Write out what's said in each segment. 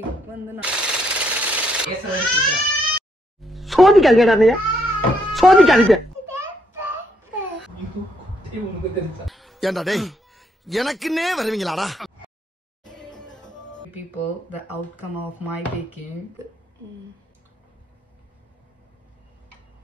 இப்போ வந்து நான் சோதிக்காதீங்க சோதிக்காதீங்க ஏண்டா டேய் எனக்குன்னே வருவீங்களாடா people the outcome of my baking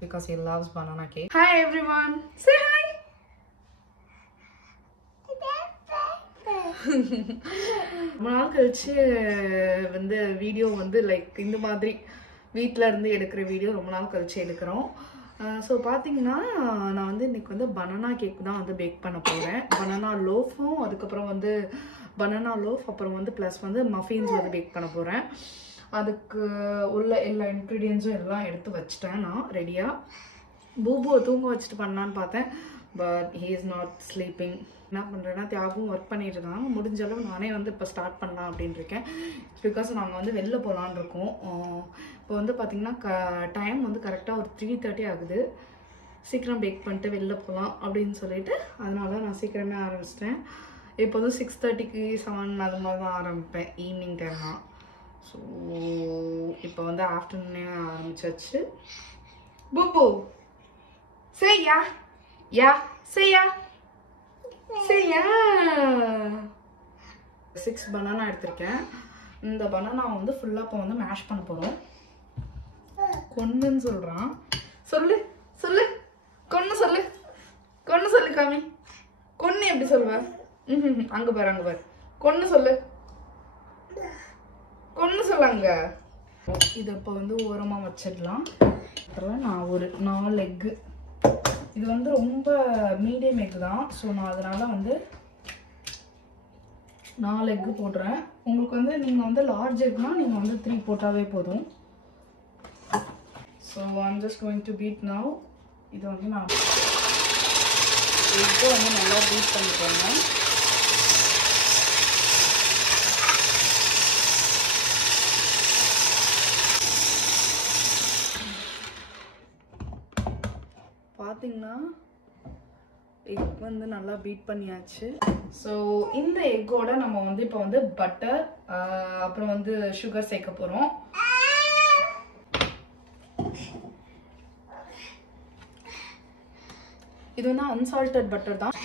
because he loves banana cake. Hi everyone, say hi. ரொம்ப நாள் கழிச்சு வந்து வீடியோ வந்து லைக் இந்த மாதிரி வீட்டில் இருந்து எடுக்கிற வீடியோ ரொம்ப நாள் கழிச்சு எடுக்கிறோம். ஸோ பார்த்தீங்கன்னா நான் வந்து இன்னைக்கு வந்து பனானா கேக் தான் வந்து பேக் பண்ண போகிறேன். பனானா லோஃபும் அதுக்கப்புறம் வந்து பனானா லோஃப் அப்புறம் வந்து ப்ளஸ் வந்து மஃபின்ஸ் வந்து பேக் பண்ண போகிறேன். அதுக்கு உள்ள எல்லா இன்க்ரீடியன்ஸும் எல்லாம் எடுத்து வச்சிட்டேன் நான் ரெடியாக. பூபுவை தூங்க வச்சுட்டு பண்ணலான்னு பார்த்தேன், but he is not sleeping. என்ன பண்ணுறேன்னா தியாகும் ஒர்க் பண்ணிட்டு இருக்காங்க, முடிஞ்ச அளவு நானே வந்து இப்போ ஸ்டார்ட் பண்ணலாம் அப்படின்னு இருக்கேன். பிகாஸ் நாங்கள் வந்து வெளில போகலான் இருக்கோம். இப்போ வந்து பார்த்திங்கன்னா டைம் வந்து கரெக்டாக ஒரு 3:30 ஆகுது. சீக்கிரம் பேக் பண்ணிட்டு வெளில போகலாம் அப்படின்னு சொல்லிட்டு அதனால நான் சீக்கிரமே ஆரம்பிச்சிட்டேன். இப்போ வந்து 6:30க்கு 7 அது மாதிரி தான் ஆரம்பிப்பேன், ஈவினிங் டைம் தான். ஸோ இப்போ வந்து ஆஃப்டர்நூனே ஆரம்பிச்சாச்சு. பூபு say yeah, yeah, say yeah, say yeah. 6 banana எடுத்திருக்கேன். இந்த பனானா வந்து ஃபுல்லாக இப்போ வந்து மேஷ் பண்ண போகிறோம். கொன்னுன்னு சொல்கிறான், சொல்லு சொல்லு கொன்னு சொல்லு, கொன்னு சொல்லு காமி. கொன்னு எப்படி சொல்லுவேன்? அங்கே பாரு அங்கே பாரு, கொன்னு சொல்லு, கொன்னு சொல்லாங்க. இதை இப்போ வந்து ஓரமாக வச்சிடலாம். அப்புறம் நான் ஒரு 4 எக்கு, இது வந்து ரொம்ப மீடியம் எக் தான். ஸோ நான் அதனால் வந்து 4 எக்கு போடுறேன். உங்களுக்கு வந்து நீங்கள் வந்து லார்ஜ் எக்னால் நீங்கள் வந்து 3 போட்டாவே போதும். So I'm just going to beat now. இது வந்து நான் எக்கை வந்து நல்லா பீட் பண்ணிக்கோங்க. பார்த்தீங்கன்னா எக் வந்து நல்லா பீட் பண்ணியாச்சு. ஸோ இந்த எக்கோட நம்ம வந்து இப்போ வந்து பட்டர் அப்புறம் வந்து சுகர் சேர்க்க போகிறோம். இது வந்து அன்சால்டட் பட்டர் தான்.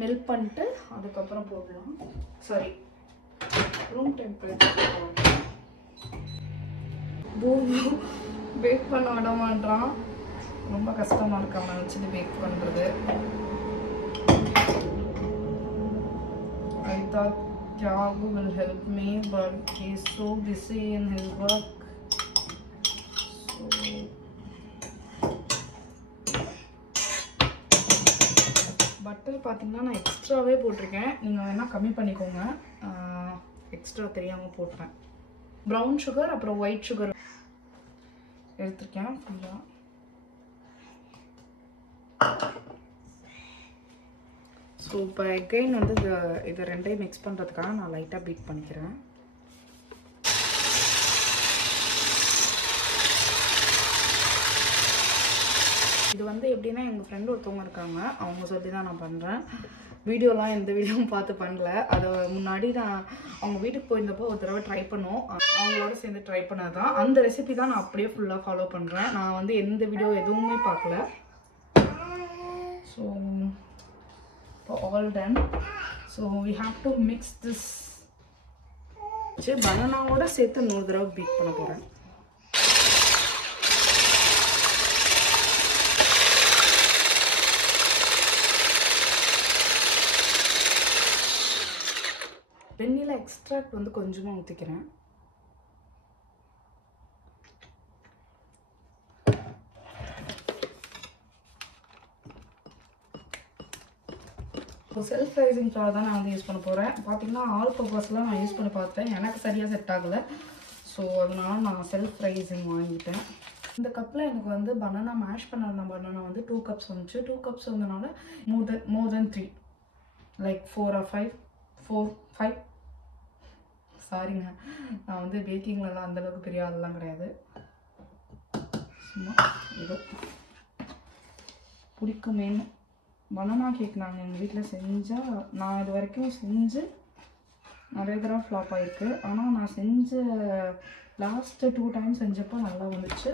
மெல்ட் பண்ணிட்டு அதுக்கப்புறம் போடலாம். Sorry, room temperature. பூபு பேக் பண்ண விட மாட்டான், ரொம்ப கஷ்டமாக இருக்கு அவனை வச்சுட்டு பேக் பண்ணுறது. I thought Thiagu will help me, but he is so busy in his work. So butter பார்த்தீங்கன்னா நான் எக்ஸ்ட்ராவே போட்டிருக்கேன், நீங்கள் வேணால் கம்மி பண்ணிக்கோங்க. எக்ஸ்ட்ரா தெரியாமல் போட்டேன். ப்ரௌன் சுகர் அப்புறம் ஒயிட் சுகர் எடுத்திருக்கேன் ஃபுல்லாக. ஸோ இப்போ எகைன் வந்து இதை ரெண்டையும் மிக்ஸ் பண்ணுறதுக்காக நான் லைட்டாக பீட் பண்ணிக்கிறேன். இது வந்து எப்படின்னா எங்கள் ஃப்ரெண்டு ஒருத்தவங்க இருக்காங்க, அவங்க சொல்லி தான் நான் பண்ணுறேன். வீடியோலாம் எந்த வீடியோவும் பார்த்து பண்ணல. அதை முன்னாடி நான் அவங்க வீட்டுக்கு போயிருந்தப்போ ஒரு தடவை ட்ரை பண்ணோம், அவங்களோட சேர்ந்து ட்ரை பண்ணது தான். அந்த ரெசிபி தான் நான் அப்படியே ஃபுல்லாக ஃபாலோ பண்ணுறேன். நான் வந்து எந்த வீடியோ எதுவுமே பார்க்கல. So all done. So we have to mix this. பனானாவோட சேர்த்து 100 தடவை பீட் பண்ண போகிறேன். வெண்ணிலா எக்ஸ்ட்ராக்ட் வந்து கொஞ்சமாக ஊற்றிக்கிறேன். செல்ஃப் ரைசிங் ஃப்ளவர் தான் நான் வந்து யூஸ் பண்ண போகிறேன். பார்த்தீங்கன்னா ஆல் பர்பஸ்லாம் நான் யூஸ் பண்ணி பார்த்தேன், எனக்கு சரியாக செட் ஆகலை. ஸோ அதனால் நான் செல்ஃப் ரைசிங் வாங்கிட்டேன். இந்த கப்பில் எனக்கு வந்து பனானா மேஷ் பண்ண பனானா வந்து 2 கப்ஸ் வந்துச்சு. 2 கப்ஸ் வந்தனால மோர் தென் 3 லைக் 4 or 5 சாரிங்க, நான் வந்து பேக்கிங்லலாம் அந்தளவுக்கு பெரிய ஆளெலாம் கிடையாது. சும்மா ஏதோ பிடிக்குமேனு. பனானா கேக் நாங்கள் எங்கள் வீட்டில் செஞ்சால் நான் இது வரைக்கும் செஞ்சு நிறைய தடவை ஃப்ளாப் ஆகிருக்கு. ஆனால் நான் செஞ்ச லாஸ்ட்டு 2 டைம் செஞ்சப்போ நல்லா வந்துச்சு.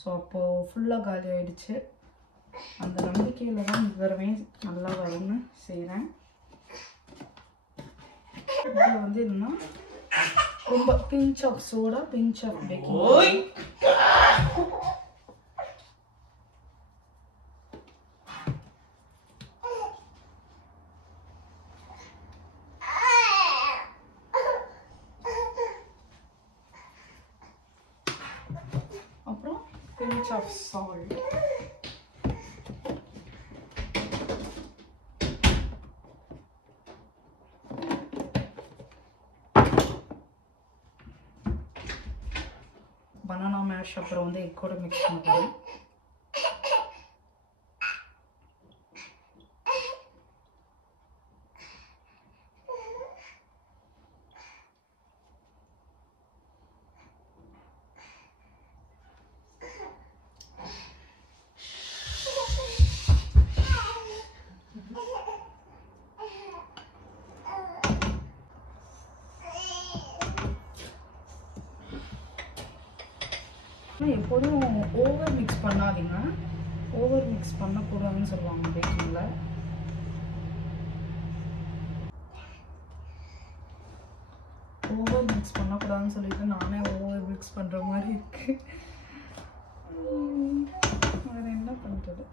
ஸோ அப்போது ஃபுல்லாக காலி ஆகிடுச்சு. அந்த நம்பிக்கையில் தான் இந்த தடவை நல்லா வரும்னு செய்கிறேன். இது வந்து என்னன்னா ரொம்ப pinch of soda, pinch of baking. அப்புறம் pinch of salt. Banana mash அப்புறம் வந்து எக் கூட மிக்ஸ் பண்ணுறேன். எப்போதும் ஓவர் மிக்ஸ் பண்ணாதீங்க. ஓவர் மிக்ஸ் பண்ணக்கூடாதுன்னு சொல்லுவாங்க பேக்கிங்கில். ஓவர் மிக்ஸ் பண்ணக்கூடாதுன்னு சொல்லிட்டு நானே ஓவர் மிக்ஸ் பண்ணுற மாதிரி இருக்கு. வேறு என்ன பண்ணுறது?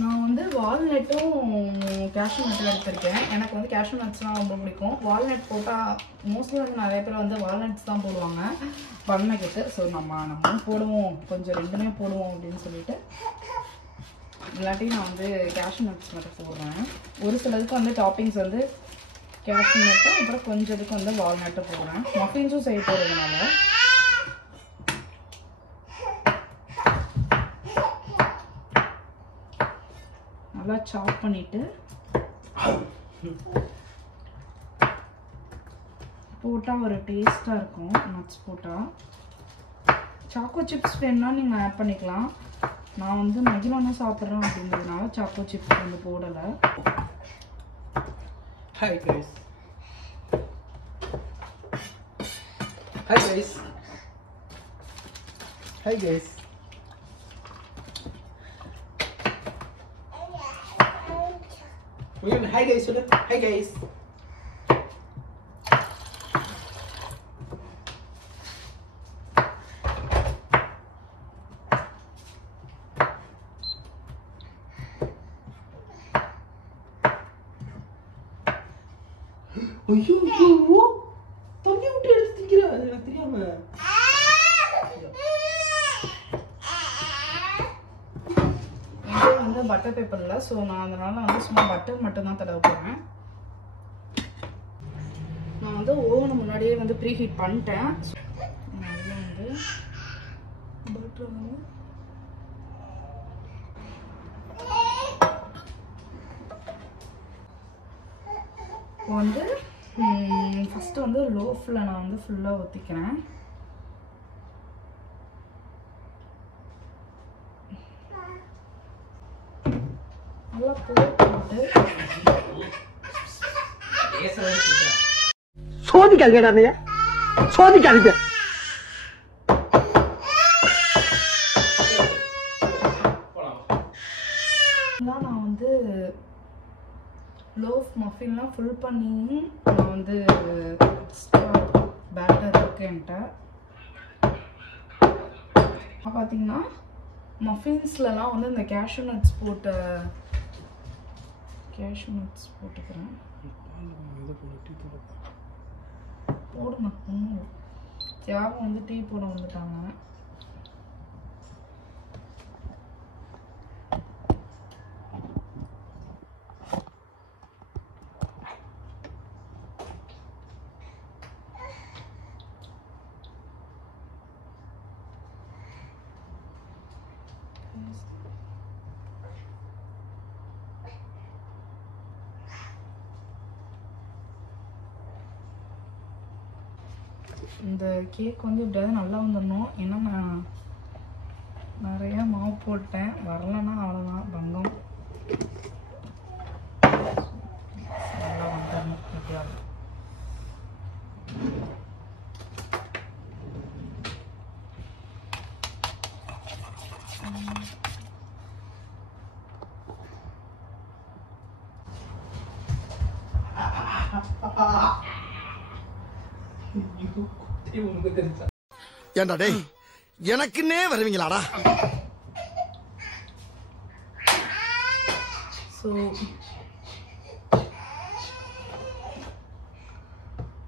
நான் வந்து வால்நட்டும் கேஷ்யூ நட்டும் எடுத்திருக்கேன். எனக்கு வந்து கேஷ்யூ நட்ஸ்லாம் ரொம்ப பிடிக்கும். வால்நட் போட்டால் மோஸ்ட்லி வந்து நிறைய பேர் வந்து வால்நட்ஸ் தான் போடுவாங்க பண்ணக்கிட்டு. ஸோ நம்மளும் போடுவோம், கொஞ்சம் ரெண்டுமே போடுவோம் அப்படின்னு சொல்லிட்டு இல்லாட்டி நான் வந்து கேஷ்யூ நட்ஸ் மட்டும் போடுவேன். ஒரு சிலதுக்கு வந்து டாப்பிங்ஸ் வந்து கேஷ்யூ நட்டும் அப்புறம் கொஞ்சத்துக்கு வந்து வால்நட்டும் போடுறேன். மஃபின்ஸும் செய்ய போகிறதுனால. நல்லா சாப் பண்ணிட்டு போட்டால் ஒரு டேஸ்ட்டாக இருக்கும். நட்ஸ் போட்டால் சாக்கோ சிப்ஸ் வேணுன்னா நீங்கள் ஆட் பண்ணிக்கலாம். நான் வந்து மகிழானா சாப்பிட்றேன் அப்படிங்கிறதுனால சாக்கோ சிப்ஸ் வந்து போடலை. Hi guys. Hi guys. Hi guys. Hi guys. Hi guys. ஐயோ தண்ணி விட்டு எடுத்துக்கிறா, எனக்கு தெரியாம. வந்து பட்டர் பேப்பர் இல்லை. ஸோ நான் அதனால வந்து சும்மா பட்டர் மட்டும்தான் தடவை போடுறேன். நான் வந்து ஓவனை முன்னாடியே வந்து ப்ரீ ஹீட் பண்ணிட்டேன். அதில் வந்து பட்டர் வந்து இப்போ வந்து ஃபஸ்ட்டு வந்து லோ ஃபில் நான் வந்து ஃபுல்லாக ஊற்றிக்கிறேன். நல்லா போட்டு சோதிக்காதீங்க, சோதிக்காதீங்க. நான் வந்து லோஃப் மஃபின்லாம் ஃபுல் பண்ணி நான் வந்து பேட்டர் இருக்கு என்கிட்ட. பார்த்தீங்கன்னா மஃபின்ஸ்லலாம் வந்து இந்த கேஷ்யூ நட்ஸ் போட்டுக்கிறேன். போடுங்க. யாரும் வந்து டீ போட வந்துட்டாங்க. இந்த கேக் வந்து எப்படியாவது நல்லா வந்துடணும். ஏன்னா நான் நிறையா மாவு போட்டேன், வரலன்னா அவ்வளோதான் பங்கம். ஏண்டா டேய் எனக்குன்னே வருவீங்களாடா ஸோ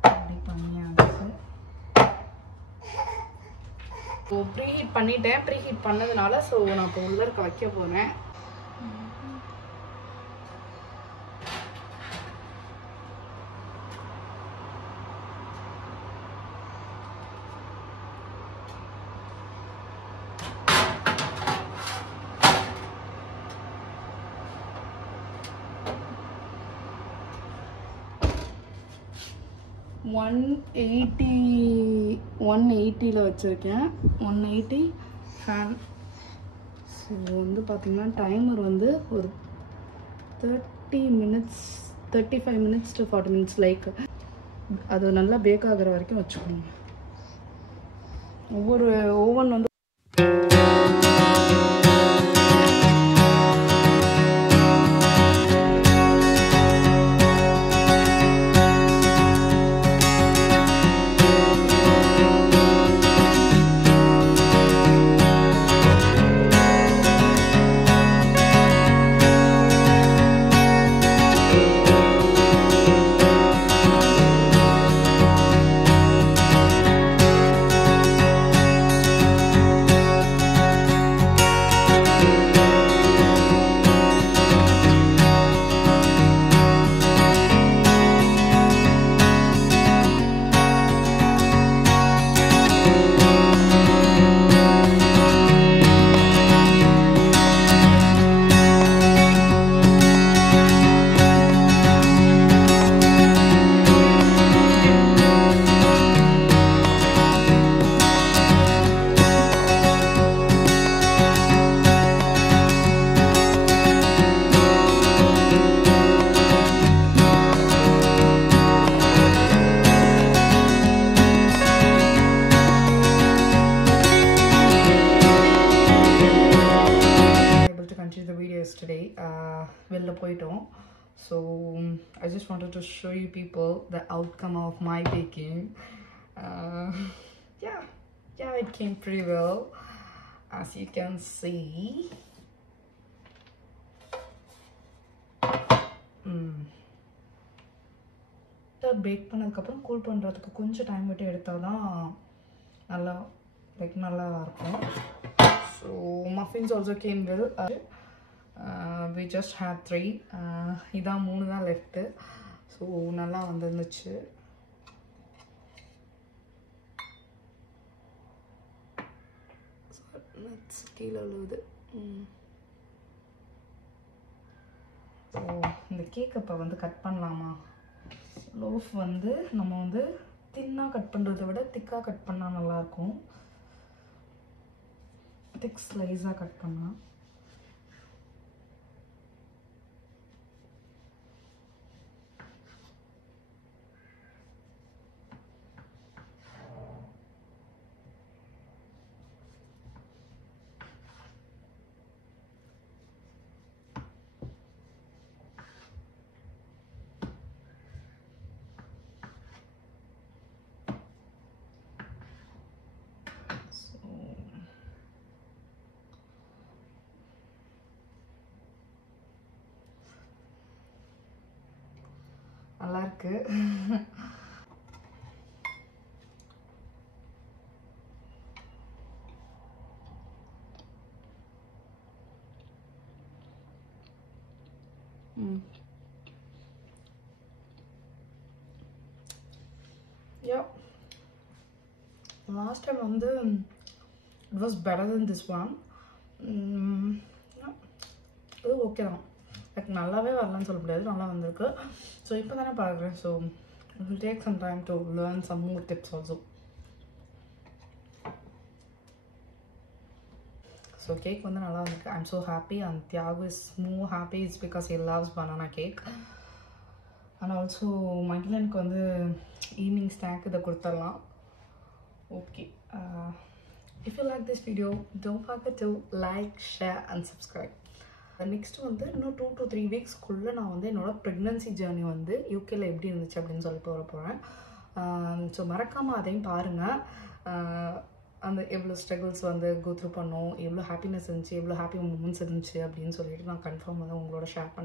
அப்படி பண்ணியாச்சு. ஸோ ப்ரீஹீட் பண்ணிட்டேன். ப்ரீஹீட் பண்ணதுனால ஸோ நான் இப்போ உள்ள இருக்க வைக்க போகிறேன். ஒன் 180 வச்சுருக்கேன். 180 ஃபேன். ஸோ வந்து பார்த்திங்கன்னா டைமர் வந்து ஒரு 35 மினிட்ஸ் to 40 மினிட்ஸ் லைக் அது நல்லா பேக் ஆகிற வரைக்கும் வச்சுக்கணும். ஒவ்வொரு ஓவன் வந்து yesterday வெளில போயிட்டோம். So I just wanted to show you people the outcome of my baking. Yeah, it came pretty well, as you can see. Bake பண்ணதுக்கப்புறம் கூல் பண்ணுறதுக்கு கொஞ்சம் டைம் விட்டு எடுத்தால் தான் நல்லா நல்லா இருக்கும். So muffins also came well. we just had 3. இதான் 3 தான் லெஃப்ட்டு. ஸோ நல்லா வந்துருந்துச்சு. கீழே உள்ளது. ஸோ இந்த கேக் அப்போ வந்து கட் பண்ணலாமா? லோஃப் வந்து நம்ம வந்து தின்னாக கட் பண்ணுறதை விட திக்காக கட் பண்ணால் நல்லாயிருக்கும். திக் ஸ்லைஸாக கட் பண்ணால். நல்லா இருக்கு. லாஸ்ட் டைம் வந்து it was better than this one. இது ஓகே தான். லைக் நல்லாவே வரலன்னு சொல்ல முடியாது, நல்லா வந்திருக்கு. ஸோ இப்போ தானே பார்க்குறேன். So it will take some time to learn some more tips also. So cake வந்து நல்லா வந்திருக்கு. I'm so happy and Thiago is more happy. It's because he loves banana cake. And also மைதிலனுக்கு வந்து evening snack இதை கொடுத்துடலாம். Okay. If you like this video, don't forget to like, share and subscribe. Next வந்து இன்னும் 2 to 3 வீக்ஸ்க்குள்ளே நான் வந்து என்னோட pregnancy journey வந்து யூகேல எப்படி இருந்துச்சு அப்படின்னு சொல்லி போகிறேன். ஸோ மறக்காமல் அதையும் பாருங்கள். அந்த எவ்வளோ ஸ்ட்ரகிள்ஸ் வந்து கோ த்ரூ பண்ணோம், எவ்வளோ ஹாப்பினஸ் இருந்துச்சு, எவ்வளோ ஹாப்பி மூமெண்ட்ஸ் இருந்துச்சு அப்படின்னு சொல்லிட்டு நான் கன்ஃபார்ம் வந்து உங்களோட ஷேர் பண்ணேன்.